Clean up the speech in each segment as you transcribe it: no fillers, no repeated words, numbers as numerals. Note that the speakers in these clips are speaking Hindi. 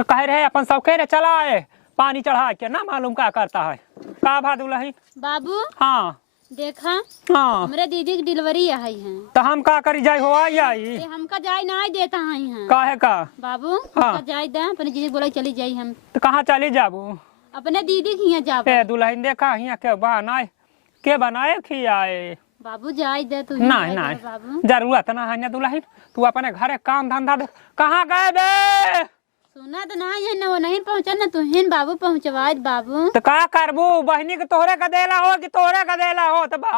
के कहे रहे अपन सब कह रहे चला है पानी चढ़ा के ना मालूम क्या करता है का भा दुल्हन बाबू हाँ देखा हाँ हमरे दीदी की डिलीवरी आई है तो हम का करी जाए हो आई हमका जाय ना देता है काहे का बाबू हाँ। हमका जाय दे अपने दीदी बोला चली जाई हम तो कहाँ चली जाबू अपने दीदी की यहाँ जा ए दुल्हन देखा हिया के बनाए के बनाए खियाए बाबू जाय दे तू नहीं नहीं बाबू जरूरत ना है दुल्हन तू अपने घरे काम धंधा कहाँ गए बे सुना तो नहीं है ना वो नहीं पहुँचा ना तू हिन बाबू पहुँचवाए बाबू तो का करबू बहनी के तोहरे का देला हो कि तोहरे का देला हो तो बा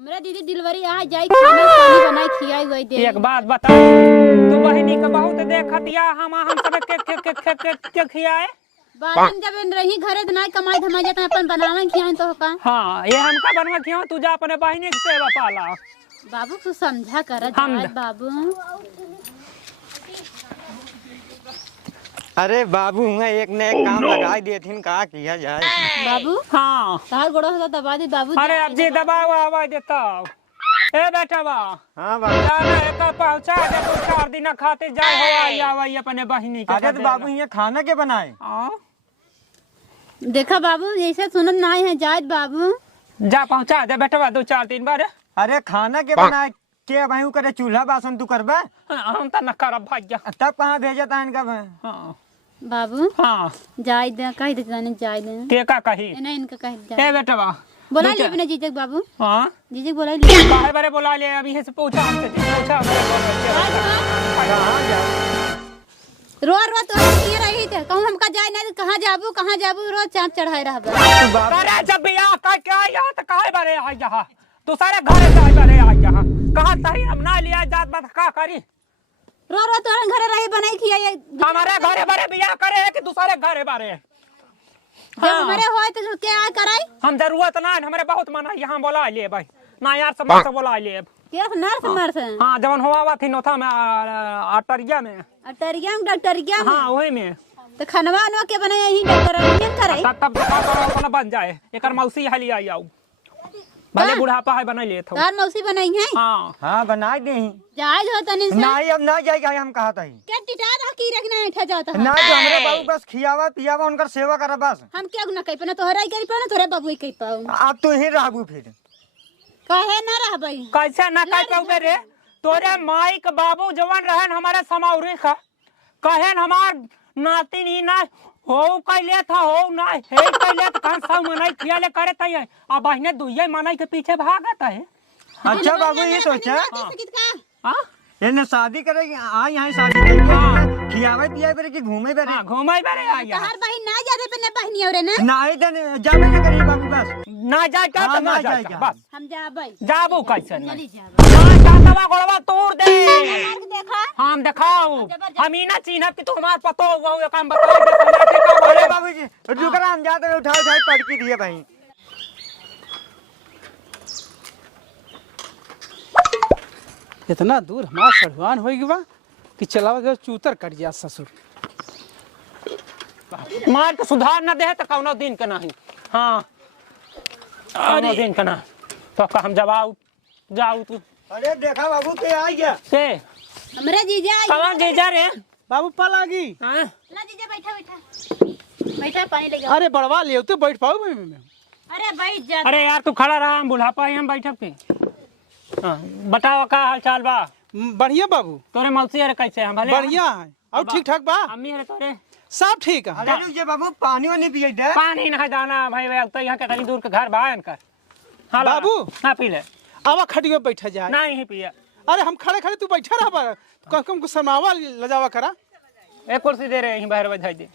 मेरा दीदी डिलीवरी आ जाए खाना पानी बनाई खियाई वही दे एक बात बता तू बहनी के बहुत देखतिया हम सब के खियाए बाहर जब रही घरे तो नहीं कमाई धमाई जाता अपन बनावे खियाई तो का हाँ ये हमका बनवा क्यों तू जा अपने बहनी की सेवा पाला बाबू तू समझा कर बाबू अरे बाबू एक न एक काम लगा देथिन का किया जाए बाबू हाँ तार गोड़ा होता दबा दे बाबू अरे अब जी दबाओ आवाज देता ए बेटा बा हाँ बाबू एक पहुंचा दे तू 4 दिन खाते जाए हो आई आवाई अपने बहनी के अरे तो बाबू ये खाना के बनाए देखा बाबू जैसे सुनत नहीं है जायद बाबू जा पहुंचा दे बेटा 2-4 दिन बाद अरे खाना के बनाए के भाई करे चूल्हा बासन तू करबे हम तो न करब भैया तब कहाँ भेजता इनका हाँ बाबू हाँ जाय दे कह दे जाने जाय दे के का कही नहीं इनका कह दे ए बेटा बा बोला ले अपने जीजक बाबू हाँ जीजक बोला ले काहे बारे बोला ले अभी से पूछा हमसे पूछा रो रो तो ये रही थे कहूं हमका जाय ना कहां जाबू रोज चांद चढ़ाए रहबे अरे जब बियाह का क्या यहाँ तो काहे बारे आ यहाँ तू सारे घर से आ बारे आ यहाँ कहाँ सही हम ना लिया जात बात का करी रो रो तोरे घरे रही बनाई खिया हमारे घरे बारे बियाह करे है कि दूसरे घरे बारे जब हमारे होए तो क्या कराई हम जरूरत ना हमारे बहुत मना यहाँ बोला लिए भाई ना यार सब से बोला लिए क्या नर्स मर्स हाँ जवन हुआ थी नोथा में अटरिया में डॉक्टरिया में हाँ वही में तो खानवा वानवा के बनाए यही डॉक्टर कराई तब बन जाए एक मौसी हली आई आऊ भले बुढ़ापा है बना लिए थे तार मौसी बनाई है हाँ बना दे जायज हो तनी से नहीं अब ना जाएगा हम कहा था क्या टिटा रहा की रखना ऐठा जाता है ना तो हमरे बाबू बस खियावा पियावा उनकर सेवा करा बस हम क्या ना कहि पना तोहरा ही करी पाना तोरे बाबू ही कहि पाऊ अब तो ही रहबू फिर कहे ना रहबई कैसे ना कह पाओगे रे तोरे माई के बाबू जवान रहन हमारे समाउरी का कहन हमार नाती नहीं ना हो कैले था हो ना हे कैले तो कहां सब मनाई खियाले करे तई अब बहने दुइये मनाई के पीछे भागत है अच्छा बाबू ये सोचा हां ये शादी करेगी आ यहाँ शादी करेगी खियावे पियावे पर कि घूमे पर हां घूमे बारे आ या तोहर बहिन ना जाते पे ना बहनी औरे ना नहीं तो जाबे ना करी बाबू बस ना जाए क्या तो ना जाए बस हम जाबई जाबो कैसे चली जाबई ना चाहतवा गोड़वा तोड़ दे देखा हम दिखाओ हम ही ना चिन्हत कि तू हमार पतो हुआ ये काम बताओ दे हमरा के का अरे बाबूजी रुकरा हम जाते उठा उठा पड़की दिए भाई इतना दूर हमारा सड़वान हो गया कि चलावा गया चूतर कट जा ससुर मार के सुधार न दे तो कौनो दिन के नहीं हाँ कौनो दिन के ना तो का हम जवाब जाऊ तू अरे देखा बाबू के आ गया के हमरे जीजा आई कौन जीजा रे बाबू पल आ गई हाँ? ना जीजा बैठा पानी ले अरे बड़वा ले तो बैठ पाऊ मैं अरे बैठ जा अरे यार तू खड़ा रहा हम बुढ़ापा ही हम बैठब के हाँ, बताओ का हाल चाल बा बढ़िया बाबू तोरे मौसी अरे कैसे हैं भले बढ़िया है और ठीक ठाक बा अम्मी अरे तोरे सब ठीक है अरे ये बाबू पानी वानी पिए दे पानी नहीं दाना भाई भाई तो यहाँ के कहीं दूर के घर बा इनका हाँ बाबू हाँ पी ले आवा खटियो बैठा जाए नहीं पिया अरे हम खड़े खड़े तू बैठा रहा कम को समावा लजावा करा एक कुर्सी दे रहे हैं बाहर बजाई दे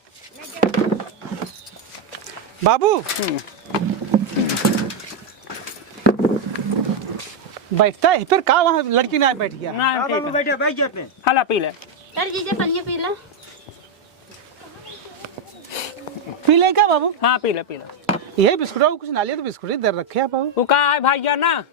बाबू बैठता है फिर का वहाँ लड़की ना बैठ गया ना बाबू ठीक है बैठे बैठ जाते हला पी ले चल जीजा पानी पी ले पी ले क्या बाबू हाँ पी ले ये बिस्कुट कुछ ना लिया तो बिस्कुट इधर रखे आप बाबू तू कहा है भाई ना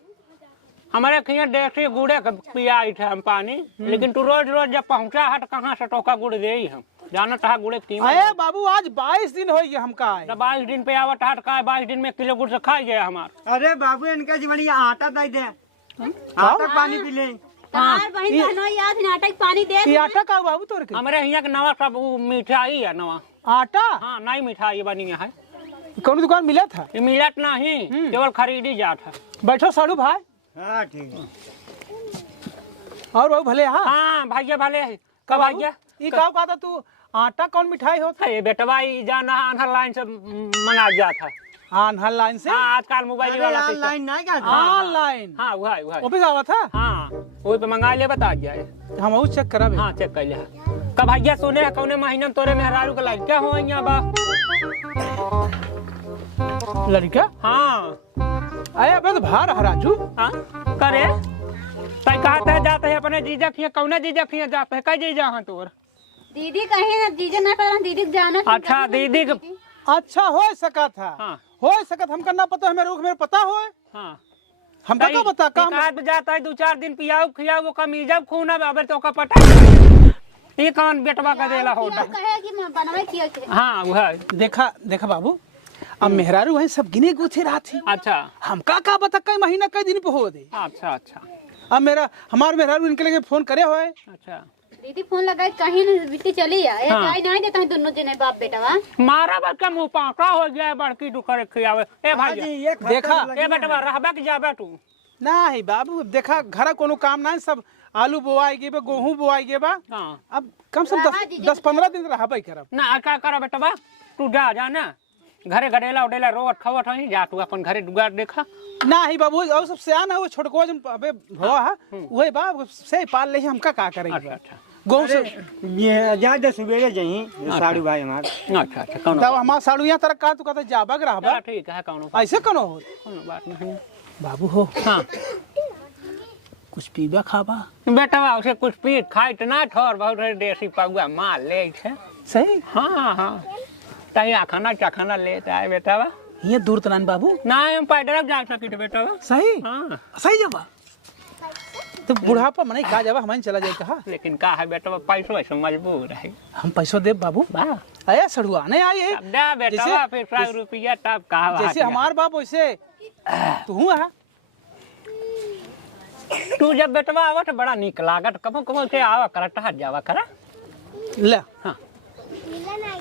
हमारे खिया देसी गुड़े के पिया थे हम पानी लेकिन तू रोज रोज जब पहुंचा है तो कहाँ से टोका गुड़ दे ही हम जाना था गुड़े की अरे बाबू आज 22 दिन हो गया हमका 22 दिन पे आवत हाट का 22 दिन में किलो गुड़ से खा गया हमार अरे बाबू इनका जीवन आटा दे दे आटा पानी पी ले हमार बहन बहनों याद नाटक पानी दे ये आटा का बाबू तोर के हमारे यहाँ के नवा सब वो मिठाई है नवा। आटा हाँ नई मिठाई बनी है। कौन दुकान मिला था? ये मिलत नहीं, केवल खरीदी जात है। बैठो साड़ू भाई। हाँ ठीक है। और बाबू भले हाँ भैया भले कब भैया ये का कहता तू आटा कौन मिठाई होता? ये बेटवा ई जाना आधार लाइन से मंगा जाता है। ऑनलाइन से? हाँ आजकल मोबाइल वाला ऑनलाइन नहीं क्या? ऑनलाइन हाँ वही ऑफिस आवा था? हाँ वही पे मंगा ले बता जाए। हम वो चेक करा हाँ चेक कर ले। कब भैया सुने है कौने महीने में तोरे मेहरारू के लाइन क्या हो यहाँ बा? लड़का? हाँ अरे बस भार है राजू। हाँ करे तय कहते है जाते है अपने जीजा खिया कौने जीजा खिया जाते है कई जीजा हाँ तोर? दीदी कहीं ना जीजा ना पता दीदी के जाना था। अच्छा दीदी अच्छा हो सका था। हाँ हो सकत हम करना पता है मेरे पता हो हाँ हम का बता का हम जाता है 2-4 दिन पियाओ खियाओ वो कमीजब खून अब तो का पता ये कौन बेटवा का देला होता है। कहे कि मैं बनवाई किया के। हाँ वह देखा देखा बाबू अब मेहरारू वही सब गिने गुथे रहा थी। अच्छा हम का बता कई महीना कई दिन पे हो दे। अच्छा अच्छा अब मेरा हमारे मेहरारू इनके लिए फोन करे हुए। अच्छा दीदी फोन लगाए कहीं ना बिट्टी चली है हाँ। चाय नहीं देता है दोनों जने बाप बेटा वा मारा बस का मुंह पाका हो गया है बड़की दुकर खियावे ए भाई ये देखा ए बेटवा रहबा के जाबे तू नहीं बाबू देखा घर कोनो काम नहीं सब आलू बोआई गे बा गेहूं बोआई गे बा। हाँ अब कम से कम 10-15 दिन रहबे करब ना का कर बेटवा तू जा जा ना घरे गडेला उडेला रोवत खवत ही जा तू अपन घरे दुगार देखा ना ही बाबू और सब सियान है वो छोटको जन अबे भवा है वही बाप से पाल ले हमका का करेंगे। अच्छा अच्छा गौ से ये जा दे सवेरे जही साड़ू भाई हमार। अच्छा अच्छा कौन तब हमार साड़ू यहाँ तरह का तू कहता जाबक रहबा ठीक है कौन ऐसे कनो हो बात नहीं बाबू हो हाँ कुछ पीबा खाबा बेटवा उसे कुछ पी खाई तो ना ठोर बहुत देसी पगुआ मार ले छे सही। हाँ हाँ तैया खाना चखाना लेता है बेटवा ये दूर तनान बाबू ना हम पैदल जा सकी तो बेटवा सही हाँ सही जबा तो बुढ़ापा मने का जबा हमें चला जाए कहा लेकिन का है बेटवा पैसों ऐसे मजबूर है हम पैसों दे बाबू वाह अरे सड़ुआ नहीं आई है अब दे बेटवा फिर 100 रुपया तब कहा जैसे हमार बाप वैसे तू है तू जब बेटवा आवत बड़ा निक लागत कबो कबो से आवा करता जावा करा ले हाँ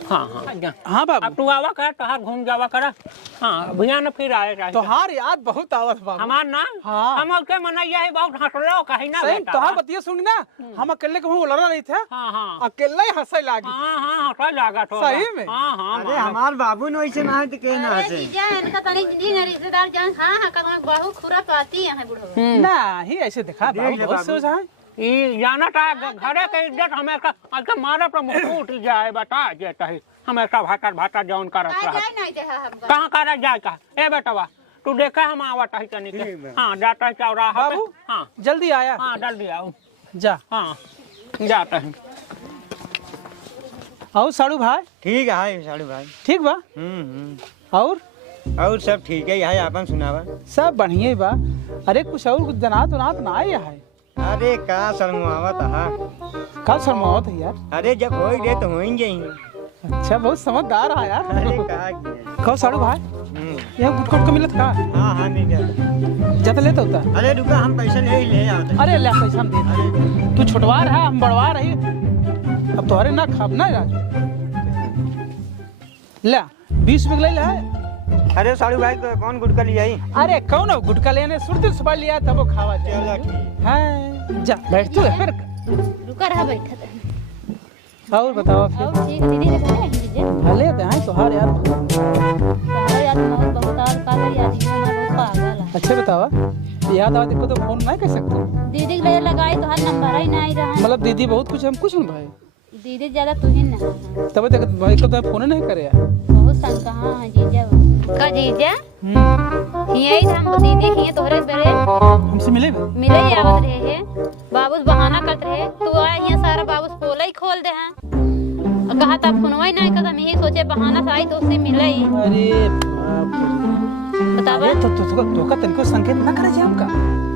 हाँ हाँ हाँ बाबू अब तू आवा कर तहार घूम जावा करा हाँ भैया न फिर आए तोहार याद बहुत आवत बाबू हमार ना हाँ। हम उसके मनैया है बहुत हंसलो कहीं ना सही बेटा तोहार बतिया सुन ना हम अकेले कहूँ लड़ा रही थे हाँ हाँ अकेले ही हंसे लागी हाँ हाँ हंसा लागत हो सही में? हाँ हाँ अरे हमार बाबू ने वैसे ना तो के ना हंसे। जीजा इनका तनी जी रिश्तेदार जान हां हां कदम बहु खुरा पाती है बुढ़वा ना ही ऐसे देखा बाबू बहुत सोच है ये जाना था घरे के इज्जत हमेशा अच्छा मारे पर मुंह उठ जाए बता जेता है हमेशा भाटा भाटा जौन करत आ रहा जाए नहीं दे हमका कहाँ कर जाए का ए बेटवा तू देखा हम आवत है तनी के हाँ जाता है चौराहा पे बाबू हाँ जल्दी आया हाँ जल्दी आओ जा हाँ जाता है और साड़ू भाई ठीक है साड़ू भाई। ठीक बा और सब ठीक है यहाँ अपन सुनावा। सब बढ़िया ही बा। अरे कुछ और कुछ जनात उनात ना आया है अरे का शर्मावत है कब शर्मावत है यार। अरे जब हो गए तो हो ही जाएंगे। अच्छा बहुत समझदार है यार। अरे का किया। कहो साड़ू भाई यहाँ गुटकोट का मिलत का हाँ नहीं जाता। ज्यादा लेता होता अरे रुका हम पैसा ले आते। अरे ले पैसा हम दे तू छोटवार है हम बड़वार है अब तुम्हारे ना खाब ना राजू ले 20 रुपये ले है। अरे साड़ू भाई को कौन गुटका लिया ही? अरे कौन हो गुटका लेने सुरदिन सुबह लिया तब वो खावा चलो ठीक है जा बैठ तू फिर रुका रहा बैठा था और बताओ फिर और ठीक दीदी ने कहा जीजा भले तो हैं तोहार यार तुम्हारा याद बहुत और का कर याद ही ना बहुत पागल है। अच्छा बतावा याद आवा देखो तो फोन नहीं कर सकते दीदी के लिए लगाई तो हर नंबर ही नहीं रहा मतलब दीदी बहुत कुछ हम कुछ नहीं भाई दीदी ज्यादा तू ही ना तब तक भाई को तो फोन नहीं करे यार बहुत संग कहां है जीजा का जीजा हिये ही हम दीदी हिये तोहरे बेरे हमसे मिले मिले ही आवत रहे है बाबूस बहाना करत रहे तू आए हिये सारा बाबूस पोला ही खोल दे हैं और कहा था फोनवा ही नहीं करता मैं ही सोचे बहाना से आई तो उससे मिले ही अरे बाप रे बतावा तो का तनिको संकेत ना करे हमका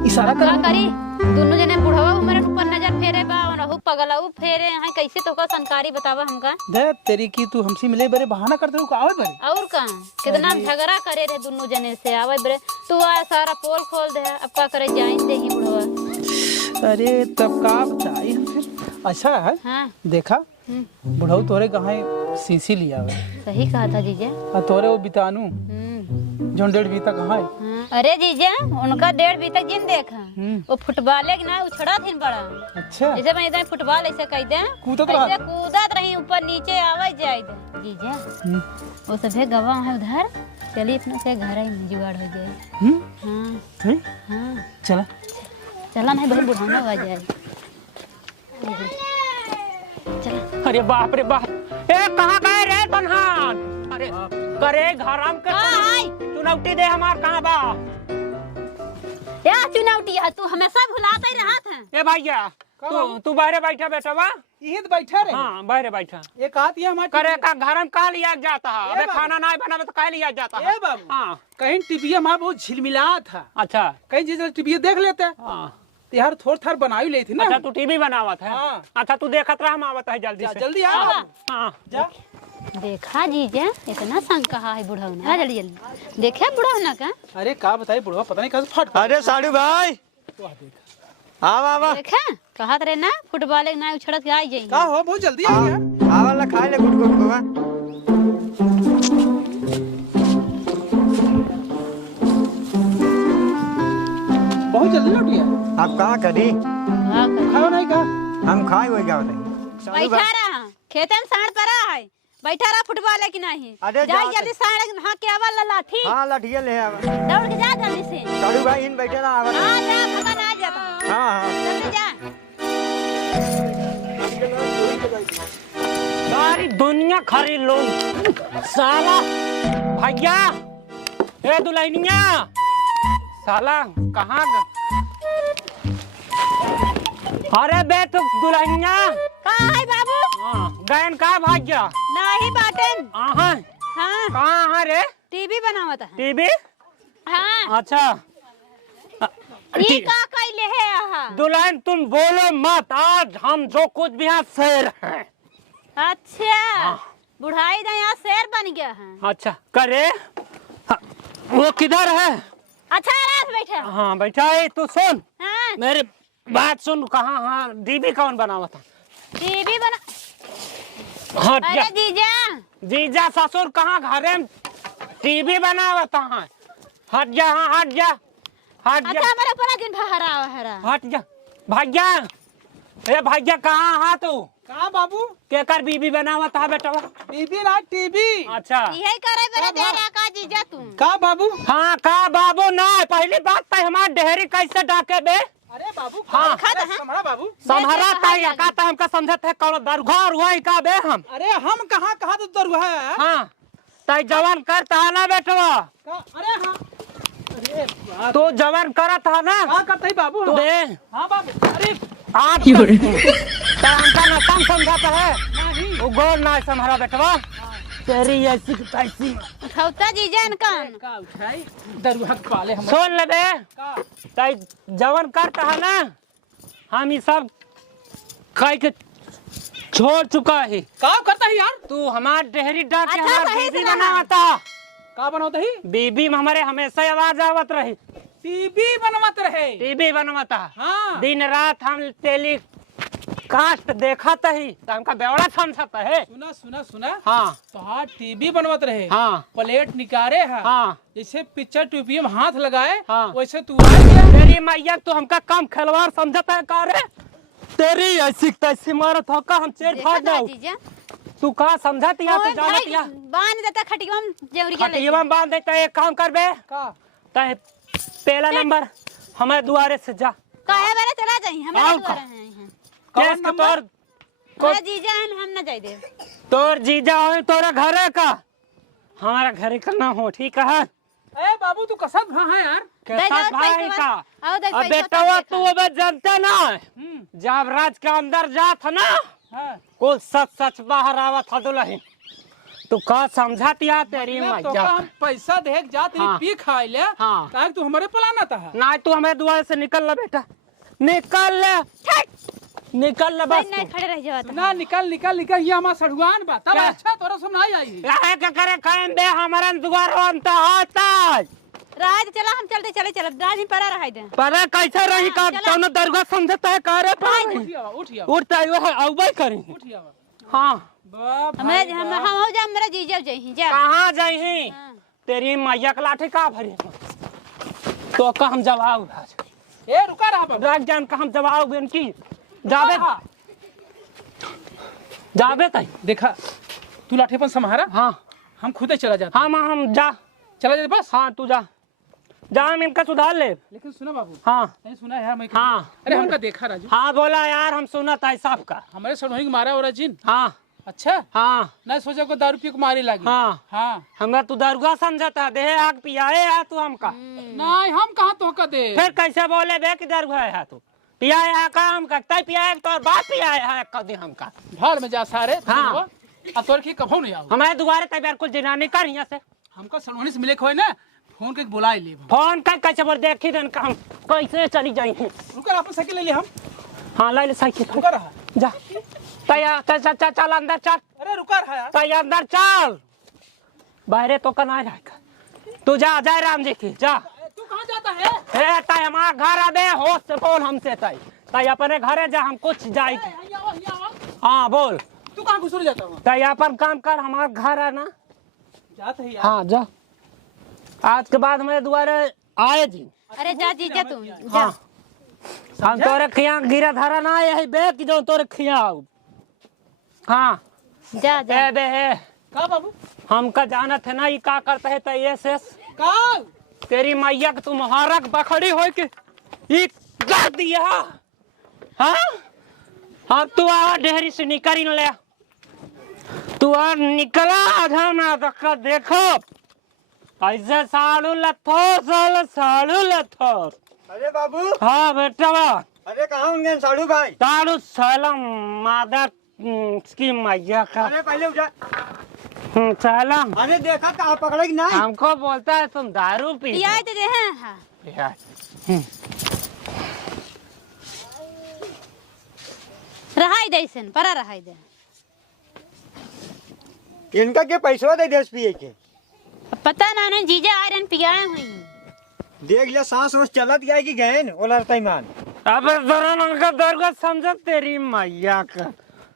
इशारा का कर करी दोनों जने बुढ़वा हमारे ऊपर नजर फेरे बा और रहू पगलाऊ फेरे हैं कैसे तो का संकारी बतावा हमका दे तेरी की तू हमसे मिले बरे बहाना करते हो आवे बरे और का कितना झगड़ा करे रहे दोनों जने से आवे बरे तू आ सारा पोल खोल दे अब का करे जाइन दे ही बुढ़वा अरे तब का बताई हम फिर। अच्छा है हाँ देखा बुढ़ऊ तोरे कहाँ सीसी लिया हुआ सही कहा था जीजा। और तोरे वो बितानू जो 1.5 बीता कहाँ है। हाँ। अरे जीजा उनका 1.5 बीतक जिन देखा वो फुटबॉल के ना उछड़ा थी बड़ा। अच्छा जैसे मैं इधर फुटबॉल ऐसे कह दे कूदत ऐसे कूदत रही ऊपर नीचे आवाज जाए जीजा वो सभे गवाह है उधर। चलिए अपना से घर ही जुगाड़ हो जाए। हाँ हाँ चला चला नहीं बहुत बुढ़ाना आ जाए। चला। अरे बाप रे बाप, ए कहाँ गए रे तनहान? अरे करे घराम के चुनौती दे हमार कहाँ बा? या चुनौती है तू हमेशा भुलाता ही रहा था। ए भैया तू बाहर बैठा बेटा बा। यही तो बैठा रे। हाँ बाहर बैठा। एक हाथ ये हमारे करे का घरम का लिया जाता है? अबे खाना नहीं बना तो का लिया जाता है? ए बाबू हाँ कहीं टीवी हमारा बहुत झिलमिला था। अच्छा कहीं जिस टीवी देख लेते हाँ यार थोड़ थार बना ही ले थी ना। अच्छा तू टीवी बनावत है? हाँ। अच्छा तू देखत रहा, हम आवत है जल्दी से। जल्दी आ हाँ हाँ जा। देखा जीजा इतना संग कहा है बुढ़ौना। जल्दी जल्दी देखे बुढ़ौना का। अरे का बताई बुढ़वा पता नहीं कैसे फट। अरे साड़ू भाई आवा आवा देखा कहा रे ना फुटबॉल के ना उछड़त के आई जाई। का हो बहुत जल्दी आ गया। आवा ला खाए ले गुट गुट गोवा। बहुत जल्दी लौट गया। आप कहाँ करी? खाओ नहीं का हम खाए हुए क्या बताइए? बैठा रहा खेते में साढ़ पड़ा है। बैठा रहा फुटबॉल है कि नहीं। अरे जा जल्दी साढ़ हाँ क्या वाला लाठी हाँ लाठिया ले आवा। दौड़ के जा जल्दी से। साड़ू भाई इन बैठे ना आवा। हाँ जा पता ना जाता। हाँ हाँ जल्दी जा। सारी दुनिया खरी लोग साला भैया ए दुल्हनिया साला कहाँ अरे बे तू दुल्हनिया कहाँ है बाबू? हाँ गैन का भाग्या नहीं बाटन। हाँ हाँ कहाँ है रे? टीवी बनावत है। टीवी? हाँ अच्छा ये का कैले है यहाँ? दुल्हन तुम बोलो मत, आज हम जो कुछ भी यहाँ शेर हैं। अच्छा बुढ़ाई ना यहाँ शेर बन गया है। अच्छा करे हाँ, वो किधर है? अच्छा रात बैठा। हाँ बैठा है। तू सुन हाँ मेरी बात सुन। कहाँ हाँ टीवी कौन बनावा था? टीवी बना। हट अरे जा जीजा जीजा ससुर कहाँ घरे में टीवी बनावा था? हाँ हट जा, हाँ हट जा हट अच्छा जा हमारा पूरा दिन हरा हरा। हट जा भाग्या। ए भाग्या कहाँ हाँ तू? कहाँ बाबू? के कर बीबी बनावा था बेटा? टीवी ना टीवी। अच्छा यही करे बरे दे रहा का जीजा तुम। का बाबू? हाँ का बाबू ना पहली बात तो हमार डेहरी कैसे डाके बे? अरे बाबू हाँ हमारा बाबू संभरा था या का तो हमका समझत है कौन दरघर हुआ का बे हम? अरे हम कहाँ कहाँ तो दरुआ है। हाँ तय जवान करता ना बेटवा? अरे हाँ अरे तू जवान करत है ना? क्या करते ही बाबू? तू दे हाँ बाबू। अरे आप हमका ना काम समझाता है नहीं वो गोल ना संभरा बेटवा तेरी ऐसी तैसी। उठौता जीजा इनकान। का उठाई दरुआ पाले हम। सुन ले बे का तय जवान करता है ना, हम ये सब खाई के छोड़ चुका है। का करता है यार? तू हमार डेहरी डाक के अच्छा, हमार सही बीबी से रहा। बनाता। का बनाता ही? बीबी में हमारे हमेशा आवाज आवत रही। टीवी बनवाते रहे। टीवी बनवाता। हाँ दिन रात हम टेलीकास्ट देखत ही तो हमका बेवड़ा समझता है। सुना सुना सुना। हाँ तो हाँ टीवी बनवाते रहे। हाँ प्लेट निकारे है। हाँ जैसे पिक्चर टीवी में हाथ लगाए हाँ। वैसे तू आ गया। तेरी मैया तू हमका कम खिलवाड़ समझता है का रे? तेरी ऐसी तैसी मारत हो का हम चेर देखा फाड़ था दो। जीजा। तू कहाँ समझती है? ओए तू जानत भाई या बांध देता खटिया में जेवरिया ले। खटिया में बांध देता। एक काम कर बे का तय पहला नंबर हमारे दुआरे से जा। काहे बारे चला जाई हमारे आओ द्वारा का। हैं यहाँ। केस के तोर हमारा जीजा है हम ना जाई दे। तोर जीजा हो तोरा घरे का हमारा घरे का ना हो, ठीक है? ए बाबू तू कसम खा है यार। कैसा भाई का? अब बेटा तू अब जानते ना जब राज के अंदर जात है ना हाँ। कुल सच सच बाहर आवत था दुल्हन। तू का समझाती है तेरी मैं तो मैया? हम पैसा देख जा तेरी हाँ। पी खाए ले। हाँ। काहे तू हमारे पलाना था। ना तू हमें दुआरे से निकल ले बेटा, निकल ले निकल ले बस नहीं खड़े रह जाता। ना निकल निकल निकल ये हमारा सड़ुआन बा तब क्या? अच्छा तोरा समझ आई। काहे के करे काहे बे हमारा दुआर अंत होता। राज चला हम चलते चले चल राज ही परा रहा दे पर कैसे रही का चला। कौन दरगाह समझता है करे पर उठिया उठता है औबई करी उठिया हाँ हम हो जा मेरा जीजा जई जा कहाँ जाई हाँ। तेरी मैया का लाठी का भरी तो का हम जवाब ए रुका रहा बाबू राज जान का हम जवाब बेनकी जाबे जाबे तई देखा तू लाठीपन संभारा हाँ हम खुद ही चला जाता हम जा चला जाते बस। हाँ तू जा जा हम इनका सुधार ले लेकिन सुना बाबू हाँ नहीं सुना है मैं हाँ अरे हमका देखा राजू हाँ बोला यार हम सुना था सब का हमारे सड़ोही को मारा और जिन हाँ अच्छा हाँ ना सोचा को दारू पी को मारी लगी हाँ हाँ हमें तू दरगाह समझता दे आग पियाए है तू हमका नहीं हम कहाँ तो का दे फिर कैसे बोले बे कि दरगाह है तू पियाए है का हम तय पियाए तो बात पियाए है कदी हमका भाड़ में जा सारे हाँ। अब तोर की कभो नहीं आओ हमारे दुआरे तय बार कुछ जिनानी कर यहाँ से हमका सड़ोही से मिले खोए ना फोन के बुला ले फोन कर कैसे बोल देखी दिन का हम कैसे चली जाएंगे रुका अपन साइकिल ले हम हाँ ले साइकिल रुका रहा जा तैयार चल चल अंदर चल अरे रुका रहा यार तैयार अंदर चल बाहरे तो कना रहेगा तू जा जय राम जी की जा तू कहाँ जाता है ए तय हमारा घर अबे होश से बोल हमसे तय अपने घरे जा हम कुछ जाए हाँ बोल तू कहाँ घुसर जाता हूँ तय अपन काम कर हमारा घर है ना जाता है यार हाँ जा आज के बाद मेरे द्वारे आए जी अरे जा जीजा तू जा हाँ हम तोरे खिया गिरा धरा ना यही बे कि जो तोरे खिया हाँ जा जा ए बे है का बाबू हमका जानत है ना ये का करता है तय से का तेरी मैया के तुम हरक बखड़ी हो के ये कर दिया हाँ अब तू आ डेहरी से निकल ही न ले तू आ निकला आधा ना धक्का देखो ऐसे साड़ू लथो साड़ू लथो अरे बाबू हाँ बेटा अरे कहाँ होंगे साड़ू भाई साड़ू सलम मादर की मैया का अरे पहले उठा सलम अरे देखा कहाँ पकड़ा कि नहीं हमको बोलता है तुम दारू पी पिया दे दे हैं हाँ यार रहाई दे सन परा रहाई दे इनका के पैसा दे देश पिए के पता ना नहीं जीजा आ रहे पियाए हुई देख लिया सांस वास चलत गया कि गए न ओलर तईमान अब जरा उनका दरगाह समझ तेरी मैया का